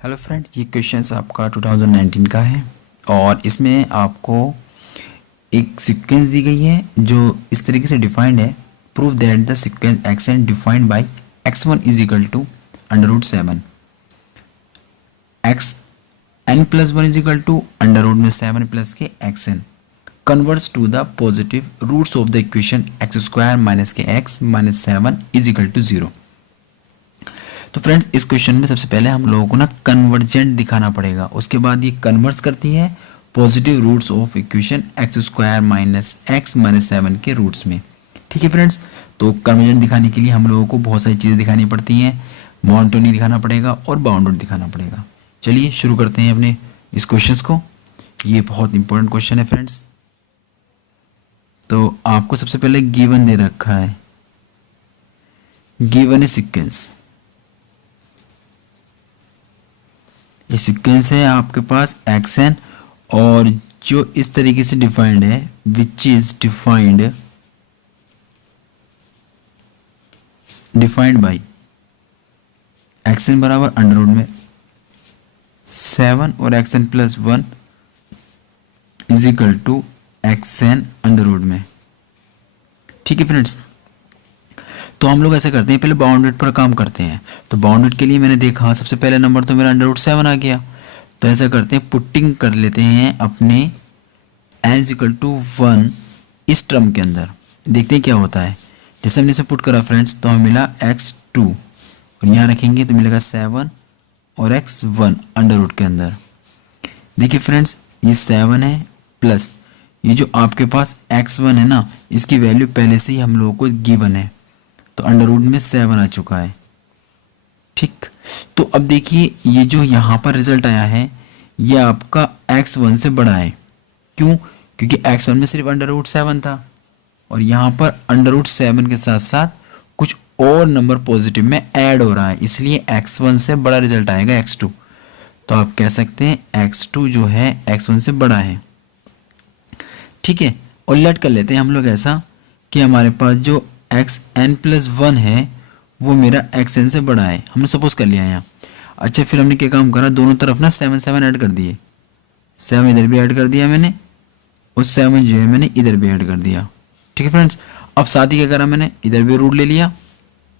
Hello friends, ये question आपका 2019 का है और इसमें आपको एक सीक्वेंस दी गई है जो इस तरीके से डिफाइंड है। Prove that the sequence x n defined by x1 is equal to √7 x n plus one is equal to √7 plus k x n converts to the positive roots of the equation x square minus के x minus 7 is equal to 0। तो friends, इस question में सबसे पहले हम लोगों को ना कन्वर्जेंट दिखाना पड़ेगा। उसके बाद ये कन्वर्ट्स करती है positive roots of equation x square minus x minus 7 के रूट्स में। ठीक है फ्रेंड्स, तो कन्वर्जेंट दिखाने के लिए हम लोगों को बहुत सारी चीज़ें दिखानी पड़ती हैं। मोनोटोनी दिखाना पड़ेगा और बाउंडेड दिखाना पड़ेगा। चलिए शुरू करते हैं अपने इस क्वेश्चन को। ये बहुत इंपॉर्टेंट क्वेश्चन है फ्रेंड्स। तो आपको सबसे पहले गिवन दे रखा है, गिवन है सीक्वेंस। ये सीक्वेंस है आपके पास एक्स एन और जो इस तरीके से डिफाइंड है, which is defined by x n बराबर अंडर रूट में 7 और x n plus 1 is equal to x n under root में। ठीक है फ्रेंड्स, तो हम लोग ऐसे करते हैं, पहले बाउंडेड पर काम करते हैं। तो बाउंडेड के लिए मैंने देखा सबसे पहले नंबर तो मेरा √7 आ गया। तो ऐसा करते हैं, पुटिंग कर लेते हैं अपने n = 1 इस टर्म के अंदर। देखते हैं क्या होता है। जैसे हमने इसे पुट करा फ्रेंड्स, तो हमें मिला x2 और यहाँ रखेंगे तो मिलेगा 7 और x1 अंडर रूट के अंदर। देखिए फ्रेंड्स, ये 7 है प्लस ये जो आपके पास x1 है ना, इसकी वैल्यू पहले से ही हम लोगों को गिवन है, तो अंडर रूट में 7 आ चुका है। ठीक, तो अब देखिए ये जो यहाँ पर रिजल्ट आया है ये आपका x1 से बड़ा है। क्यों? क्योंकि x1 में सिर्फ अंडर रूट 7 था और यहाँ पर अंडर रूट 7 के साथ साथ कुछ और नंबर पॉजिटिव में ऐड हो रहा है, इसलिए x1 से बड़ा रिजल्ट आएगा x2। तो आप कह सकते हैं x2 जो है x1 से बड़ा है। ठीक है, और लेट कर लेते हैं हम लोग ऐसा कि हमारे पास जो xn प्लस 1 है वो मेरा xn से बड़ा है। हमने सपोज कर लिया यहाँ। अच्छा, फिर हमने क्या काम करा, दोनों तरफ ना 7 ऐड कर दिए। 7 इधर भी ऐड कर दिया मैंने और 7 जो है मैंने इधर भी ऐड कर दिया। ठीक है फ्रेंड्स, अब साथ ही क्या करा मैंने, इधर भी रूट ले लिया,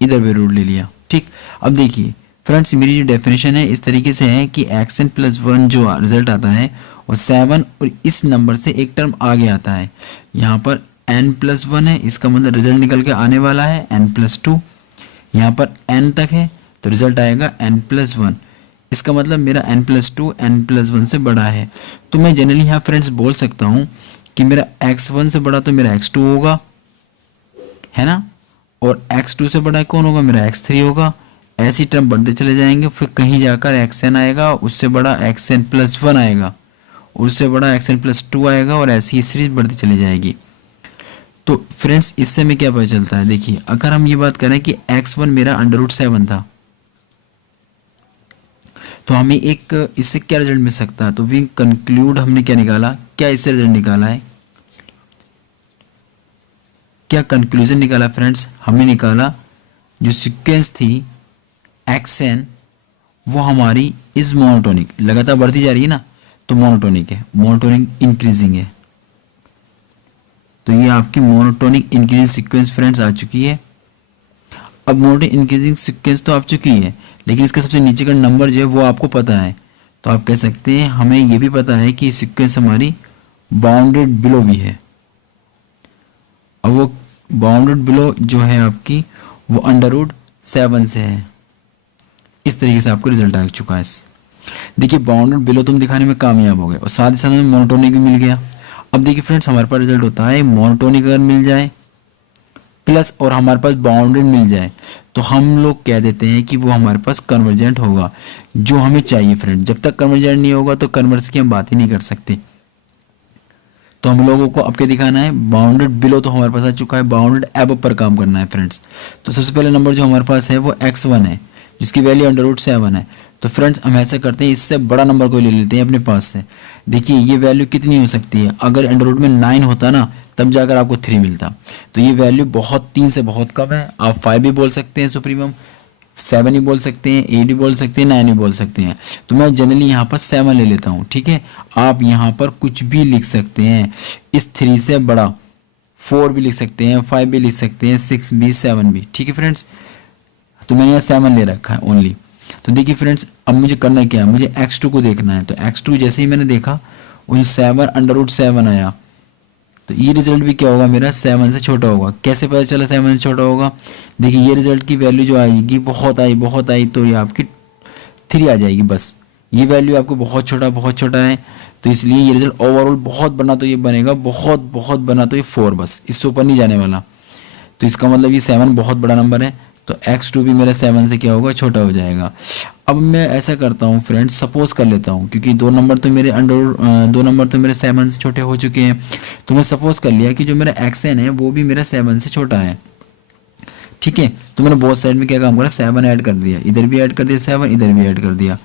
इधर भी रूट ले लिया। ठीक, अब देखिए फ्रेंड्स, मेरी जो डेफिनेशन है इस तरीके से है कि xn प्लस 1 जो रिजल्ट आता है और 7 और इस नंबर से एक टर्म आगे आता है। यहाँ पर n प्लस 1 है, इसका मतलब रिजल्ट निकल के आने वाला है n प्लस 2। यहाँ पर n तक है तो रिजल्ट आएगा n प्लस 1। इसका मतलब मेरा n प्लस 2 n प्लस 1 से बड़ा है। तो मैं जनरली यहाँ फ्रेंड्स बोल सकता हूँ कि मेरा x1 से बड़ा तो मेरा x2 होगा, है ना, और x2 से बड़ा कौन होगा, मेरा x3 होगा। ऐसी टर्म बढ़ते चले जाएंगे, फिर कहीं जाकर xn आएगा, उससे बड़ा xn प्लस 1 आएगा, उससे बड़ा xn प्लस 2 आएगा और ऐसी सीरीज बढ़ती चली जाएगी। तो फ्रेंड्स, इससे हमें क्या पता चलता है, देखिए अगर हम ये बात करें कि x1 मेरा अंडर रूट 7 था तो हमें एक इससे क्या रिजल्ट मिल सकता है। तो वी कंक्लूड, हमने क्या निकाला, क्या इससे रिजल्ट निकाला है, क्या कंक्लूजन निकाला फ्रेंड्स, हमने निकाला जो सीक्वेंस थी xn वो हमारी इज मोनोटोनिक, लगातार बढ़ती जा रही है ना, तो मोनोटोनिक है, मोनोटोनिक इंक्रीजिंग है। तो ये आपकी मोनोटोनिक इंक्रीजिंग सीक्वेंस फ्रेंड्स आ चुकी है। अब मोनोटोनिक इंक्रीजिंग सीक्वेंस तो आ चुकी है, लेकिन इसका सबसे नीचे का नंबर जो है वो आपको पता है। तो आप कह सकते हैं हमें ये भी पता है कि सीक्वेंस हमारी बाउंडेड बिलो भी है। अब वो बाउंडेड बिलो जो है आपकी वो अंडर रूट 7 से है। इस तरीके से आपको रिजल्ट आ चुका है। देखिए बाउंडेड बिलो तुम दिखाने में कामयाब हो गए और साथ ही साथ हमें मोनोटोनिक भी मिल गया। अब देखिए फ्रेंड्स, हमारे पास रिजल्ट होता है मोनोटोनिक अगर मिल जाए प्लस और हमारे पास बाउंडेड मिल जाए तो हम लोग कह देते हैं कि वो हमारे पास कन्वर्जेंट होगा, जो हमें चाहिए फ्रेंड। जब तक कन्वर्जेंट नहीं होगा तो कन्वर्स की हम बात ही नहीं कर सकते। तो हम लोगों को अब क्या दिखाना है, बाउंडेड बिलो तो हमारे पास आ चुका है, बाउंडेड एब पर काम करना है फ्रेंड्स। तो सबसे पहले नंबर जो हमारे पास है वो x1 है, जिसकी वैल्यू अंडर रूट 7 है। तो फ्रेंड्स हम ऐसा करते हैं, इससे बड़ा नंबर को ले लेते हैं अपने पास से। देखिए ये वैल्यू कितनी हो सकती है, अगर अंडर रूट में 9 होता ना तब जाकर आपको 3 मिलता। तो ये वैल्यू बहुत 3 से बहुत कम है। आप 5 भी बोल सकते हैं सुप्रीमम, 7 ही बोल सकते हैं, 8 ही बोल सकते हैं, 9 ही बोल सकते हैं। तो मैं जनरली यहाँ पर 7 ले लेता हूँ, ठीक है। आप यहाँ पर कुछ भी लिख सकते हैं, इस 3 से बड़ा 4 भी लिख सकते हैं, 5 भी लिख सकते हैं, 6 भी, 7 भी, ठीक है फ्रेंड्स। तो मैंने यहाँ 7 ले रखा है ओनली। तो देखिए फ्रेंड्स, अब मुझे करना क्या है, मुझे x2 को देखना है। तो x2 जैसे ही मैंने देखा वो 7 आया, तो ये रिजल्ट भी क्या होगा मेरा, 7 से छोटा होगा। कैसे पता चला 7 से छोटा होगा, देखिए ये रिजल्ट की वैल्यू जो आएगी बहुत आई तो ये आपकी 3 आ जाएगी बस। ये वैल्यू आपको बहुत छोटा है, तो इसलिए ये रिजल्ट ओवरऑल बहुत बना तो ये बनेगा, बहुत बना तो ये 4 बस, इससे ऊपर नहीं जाने वाला। तो इसका मतलब ये 7 बहुत बड़ा नंबर है, तो x2 भी मेरा 7 से क्या होगा, छोटा हो जाएगा। अब मैं ऐसा करता हूँ फ्रेंड्स, सपोज कर लेता हूँ, क्योंकि 2 नंबर तो मेरे 7 से छोटे हो चुके हैं। तो मैं सपोज कर लिया कि जो मेरा xn है वो भी मेरा 7 से छोटा है, ठीक है। तो मैंने बोथ साइड में क्या काम करा, 7 ऐड कर दिया, इधर भी ऐड कर दिया 7, इधर भी ऐड कर दिया,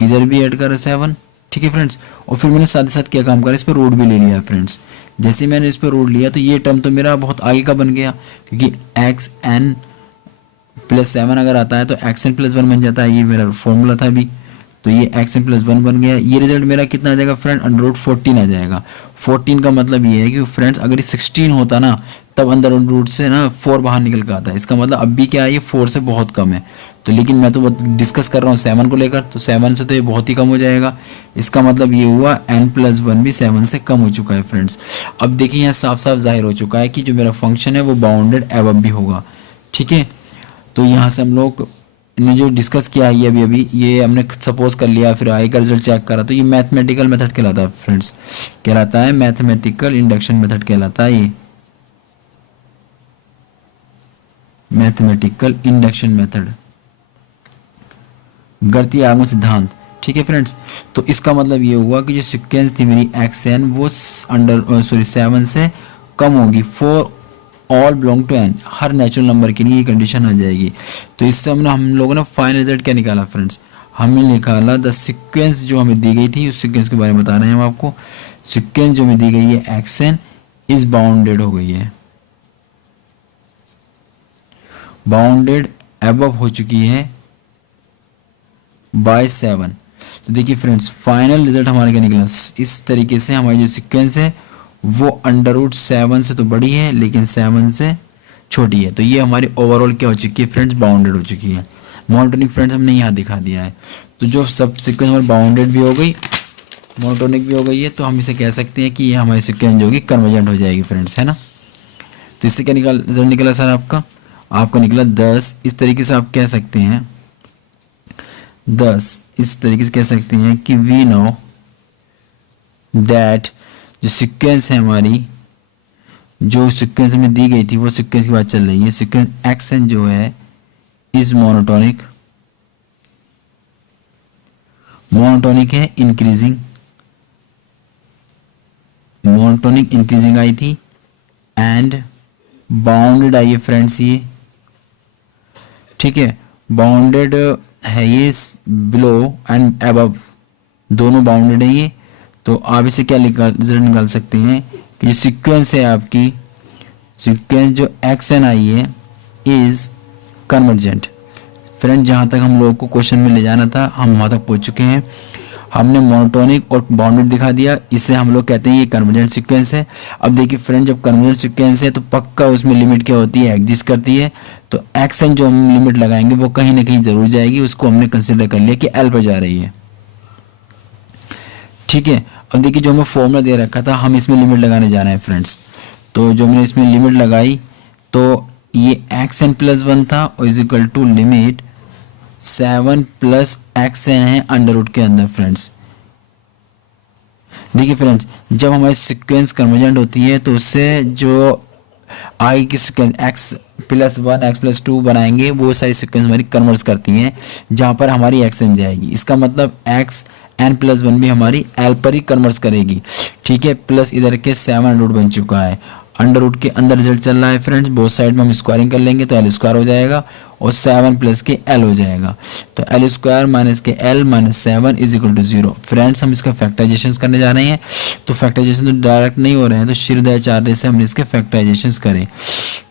इधर भी ऐड करा 7, ठीक है फ्रेंड्स। और फिर मैंने साथ ही साथ क्या काम करा, इस पर रूट भी ले लिया फ्रेंड्स। जैसे मैंने इस पर रूट लिया तो ये टर्म तो मेरा बहुत आगे का बन गया, क्योंकि xn प्लस 7 अगर आता है तो xn प्लस 1 बन जाता है, ये मेरा फॉर्मूला था अभी। तो ये xn प्लस 1 बन गया। ये रिजल्ट मेरा कितना आ जाएगा फ्रेंड, √14 आ जाएगा। 14 का मतलब ये है कि फ्रेंड्स अगर ये 16 होता ना, तब अंदर रूट से ना 4 बाहर निकल के आता है। इसका मतलब अब भी क्या है, ये 4 से बहुत कम है। तो लेकिन मैं तो डिस्कस कर रहा हूँ 7 को लेकर, तो 7 से तो ये बहुत ही कम हो जाएगा। इसका मतलब ये हुआ n+1 भी 7 से कम हो चुका है फ्रेंड्स। अब देखिए यहाँ साफ साफ जाहिर हो चुका है कि जो मेरा फंक्शन है वो बाउंडेड एबव भी होगा, ठीक है। तो यहाँ से हम लोग ने जो डिस्कस किया है अभी ये हमने सपोज कर लिया, फिर आई का रिजल्ट चेक करा, तो ये मैथमेटिकल मेथड कहलाता है फ्रेंड्स, कहलाता है मैथमेटिकल इंडक्शन मेथड कहलाता है ये, मैथमेटिकल इंडक्शन मेथड, गणितीय आगमन सिद्धांत, ठीक है फ्रेंड्स। तो इसका मतलब ये हुआ कि जो सीक्वेंस थी मेरी xn वो 7 से कम होगी, for all belong to n, हर नेचुरल नंबर के लिए ये कंडीशन आ जाएगी। तो इससे हम लोगों ने फाइनल रिजल्ट क्या निकाला फ्रेंड्स, हमने निकाला द सीक्वेंस जो हमें दी गई थी, उस सीक्वेंस के बारे में बता रहे हैं हम आपको। सीक्वेंस जो हमें दी गई है xn इज बाउंडेड हो गई है, बाउंडेड अबव हो चुकी है बाय 7। तो देखिए फ्रेंड्स, फाइनल रिजल्ट हमारा क्या निकला, इस तरीके से हमारी जो सीक्वेंस है वो √7 से तो बड़ी है लेकिन 7 से छोटी है। तो ये हमारी ओवरऑल क्या हो चुकी है फ्रेंड्स, बाउंडेड हो चुकी है। मोनोटोनिक फ्रेंड्स हमने यहाँ दिखा दिया है। तो जो सब सीक्वेंस हमारी बाउंडेड भी हो गई, मोनोटोनिक भी हो गई है, तो हम इसे कह सकते हैं कि ये हमारी सीक्वेंस जो होगी कन्वर्जेंट हो जाएगी फ्रेंड्स, है ना। तो इससे क्या रिजल्ट निकला सर आपका निकला 10। इस तरीके से आप कह सकते हैं 10, इस तरीके से कह सकते हैं कि वी नो दैट जो सीक्वेंस है हमारी, जो सीक्वेंस हमें दी गई थी वो सीक्वेंस की बात चल रही है। सीक्वेंस xn जो है इज मोनोटोनिक, मोनोटोनिक है इंक्रीजिंग, मोनोटोनिक इंक्रीजिंग आई थी, एंड बाउंडेड आई है फ्रेंड्स ये, ठीक है। बाउंडेड है ये बिलो एंड अबव, दोनों बाउंडेड है ये। तो आप इसे क्या रिजल्ट निकाल सकते हैं कि ये सीक्वेंस है आपकी, सीक्वेंस जो xn आई है इज कन्वर्जेंट। फ्रेंड जहाँ तक हम लोगों को क्वेश्चन में ले जाना था हम वहाँ तक पहुँच चुके हैं। हमने मोनोटोनिक और बाउंडेड दिखा दिया, इससे हम लोग कहते हैं ये कन्वर्जेंट सीक्वेंस है। अब देखिए फ्रेंड, जब कन्वर्जेंट सीक्वेंस है तो पक्का उसमें लिमिट क्या होती है, एग्जिस्ट करती है। तो xn जो हम लिमिट लगाएंगे वो कहीं ना कहीं जरूर जाएगी, उसको हमने कंसिडर कर लिया कि l पर जा रही है, ठीक है। अब देखिए जो हमें फॉर्मूला दे रखा था हम इसमें लिमिट लगाने जाना है फ्रेंड्स। तो जो मैंने इसमें लिमिट लगाई तो ये xn+1 था और is equal to limit 7 + xn है अंडर रूट के अंदर फ्रेंड्स। देखिए फ्रेंड्स, जब हमारी सीक्वेंस कन्वर्जेंट होती है तो उससे जो आगे की सीक्वेंस x+1 x+2 बनाएंगे वो सारी सीक्वेंस हमारी कन्वर्स करती हैं जहाँ पर हमारी xn जाएगी। इसका मतलब xn+1 भी हमारी l पर ही कन्वर्स करेगी, ठीक है। प्लस इधर के 7 रूट बन चुका है। अंडर रूट के अंदर रिजल्ट चल रहा है फ्रेंड्स, बोथ साइड में हम स्क्वायरिंग कर लेंगे तो एल स्क्वायर हो जाएगा और 7 प्लस के एल हो जाएगा। तो एल स्क्वायर माइनस के l minus 7 is equal to 0। Friends हम इसका फैक्टराइजेशन करने जा रहे हैं, तो फैक्टराइजेशन तो डायरेक्ट नहीं हो रहे हैं, तो शिरोधार्य से हमने इसके फैक्टराइजेशन करें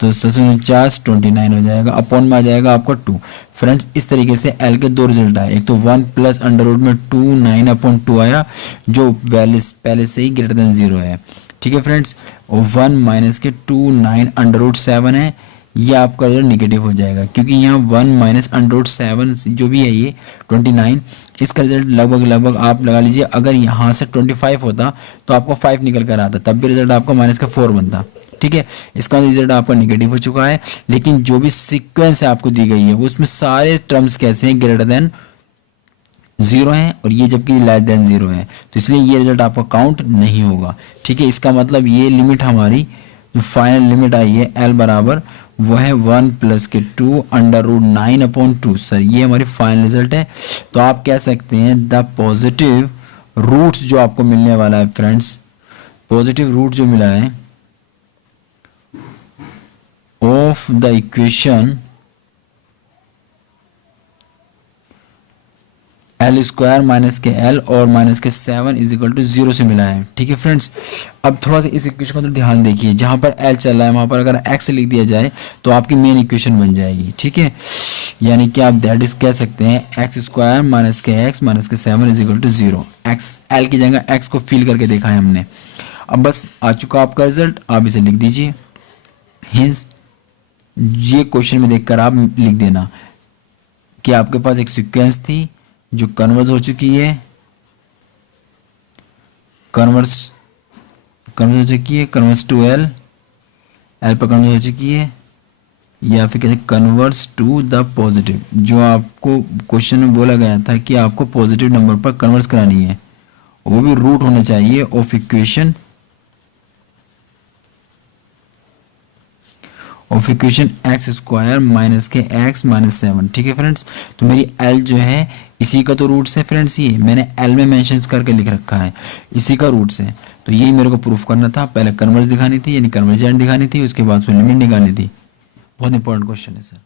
तो 49 29 हो जाएगा, अपॉन में आ जाएगा आपका 2। फ्रेंड्स इस तरीके से एल के दो रिजल्ट आए, एक तो 1 प्लस अंडर रूट में 2 9 अपॉन 2 आया जो वैल्यू पहले से ही ग्रेटर देन 0 है। ठीक है फ्रेंड्स, और 1 माइनस के 2 9 अंडर रूट 7 है, ये आपका रिजल्ट निगेटिव हो जाएगा क्योंकि यहाँ 1 माइनस अंडर रूट 7 जो भी है ये 29, इसका रिजल्ट लगभग आप लगा लीजिए, अगर यहाँ से 25 होता तो आपको 5 निकल कर आता, तब भी रिजल्ट आपका माइनस का 4 बनता। ठीक है, इसका रिजल्ट आपका निगेटिव हो चुका है, लेकिन जो भी सीक्वेंस आपको दी गई है वो उसमें सारे टर्म्स कैसे हैं, ग्रेटर देन 0 है, और ये जबकि लेस देन 0 है, तो इसलिए ये रिजल्ट आपका काउंट नहीं होगा। ठीक है, इसका मतलब ये लिमिट हमारी जो फाइनल लिमिट आई है एल बराबर वो है 1 प्लस के 2 अंडर रूट 9 अपॉन 2। सर ये हमारी फाइनल रिजल्ट है। तो आप कह सकते हैं द पॉजिटिव रूट्स जो आपको मिलने वाला है फ्रेंड्स, पॉजिटिव रूट जो मिला है of the equation L square minus के एल और माइनस के 7 इज इक्वल टू 0 से मिला है। ठीक है फ्रेंड्स, अब थोड़ा सा इस इक्वेशन को तो ध्यान देखिए, जहां पर एल चल रहा है वहां पर अगर एक्स लिख दिया जाए तो आपकी मेन इक्वेशन बन जाएगी। ठीक है, यानी कि आप दैट इज कह सकते हैं एक्स स्क्वायर माइनस के एक्स माइनस के 7 is equal to 0। X l की जगह एक्स को फिल करके देखा है हमने। अब बस आ चुका आपका रिजल्ट, आप इसे लिख दीजिए। हिंस ये क्वेश्चन में देखकर आप लिख देना कि आपके पास एक सीक्वेंस थी जो कन्वर्स हो चुकी है, कन्वर्स हो चुकी है, कन्वर्स टू एल, एल पर कन्वर्स हो चुकी है, या फिर कहते कन्वर्स टू द पॉजिटिव, जो आपको क्वेश्चन में बोला गया था कि आपको पॉजिटिव नंबर पर कन्वर्स करानी है, वो भी रूट होना चाहिए of equation x square minus के एक्स माइनस 7। ठीक है फ्रेंड्स, तो मेरी एल जो है इसी का तो रूट्स है फ्रेंड्स, ये मैंने एल में मेंशन करके लिख रखा है, इसी का रूट्स है। तो यही मेरे को प्रूफ करना था, पहले कन्वर्स दिखानी थी यानी कन्वर्जेंट दिखानी थी, उसके बाद फिर लिमिट निकालनी थी। बहुत इंपॉर्टेंट क्वेश्चन है सर।